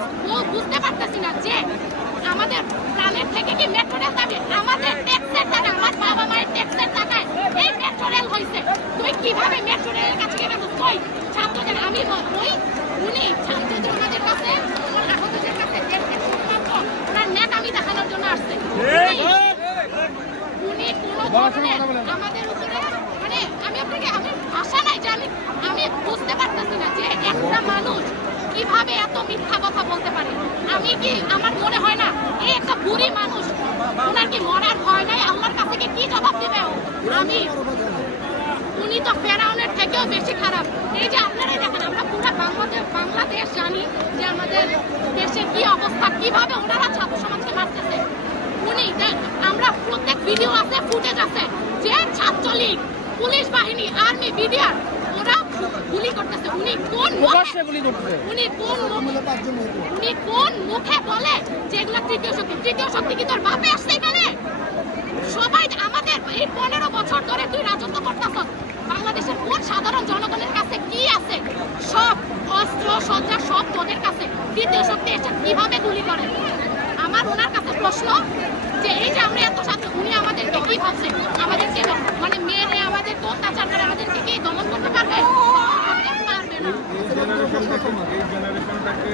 আমি জাস্ট বুঝতে পারতেছি না যে আমাদের প্রাণের থেকে কি মেট্রো রেল দাবি? আমাদের ট্যাক্সের টাকা আমার বাবা মায়ের ট্যাক্সের টাকায় এই মেট্রো রেল হয়েছে তুই কীভাবে মেট্রো রেলের কাছে গেলে তুই ছাত্রদের আমি ওই উনি ছাত্রদের আমাদের কাছে আহতদের কাছে ওনার নেট আমি দেখানোর জন্য আসছে। উনি- উনি কোনো আমাদের উপরে মানে আমি আপনাকে আমি ভাষা নাই যে আমি আমি বুঝতে পারতেছি না যে একটা মানুষ কীভাবে এত মিথ্যা কথা বলতে পারে? আমি কি, আমার মনে হয় না এই একটা বুড়ি মানুষ, ওনার কি মরার ভয় নাই? আল্লাহর কাছে কি কি জবাব দিবে ও? আমি, উনি তো ফেরাউনের থেকেও বেশি খারাপ। এই যে আপনারাই দেখেন, আমরা পুরো বাংলাদেশ বাংলাদেশ জানি যে আমাদের দেশের কি অবস্থা, কীভাবে ওনারা ছাত্র সমাজকে মারতেছে। উনি আমরা প্রত্যেক ভিডিও আছে ফুটেজ আছে, যে ছাত্রলীগ, পুলিশ বাহিনী আর্মি বিডিআর গুলি করতেছে উনি কোন প্রকাশ্যে গুলি করছে উনি কোন উনি কোন মুখে বলে যে এগুলা তৃতীয় শক্তি? তৃতীয় শক্তি কি তোর বাপে আসছে এখানে? সবাই আমাদের এই পনেরো বছর ধরে তুই রাজত্ব করতেছ বাংলাদেশের কোন সাধারণ জনগণের কাছে কি আছে? সব অস্ত্র সজ্জা সব তোদের কাছে। তৃতীয় শক্তি এসে কীভাবে গুলি করে? আমার ওনার কাছে প্রশ্ন যে এই যে আমরা এত ছাত্র উনি আমাদেরকে কি ভাবছে? জেনারেশনটাকে এই জেনারেশনটাকে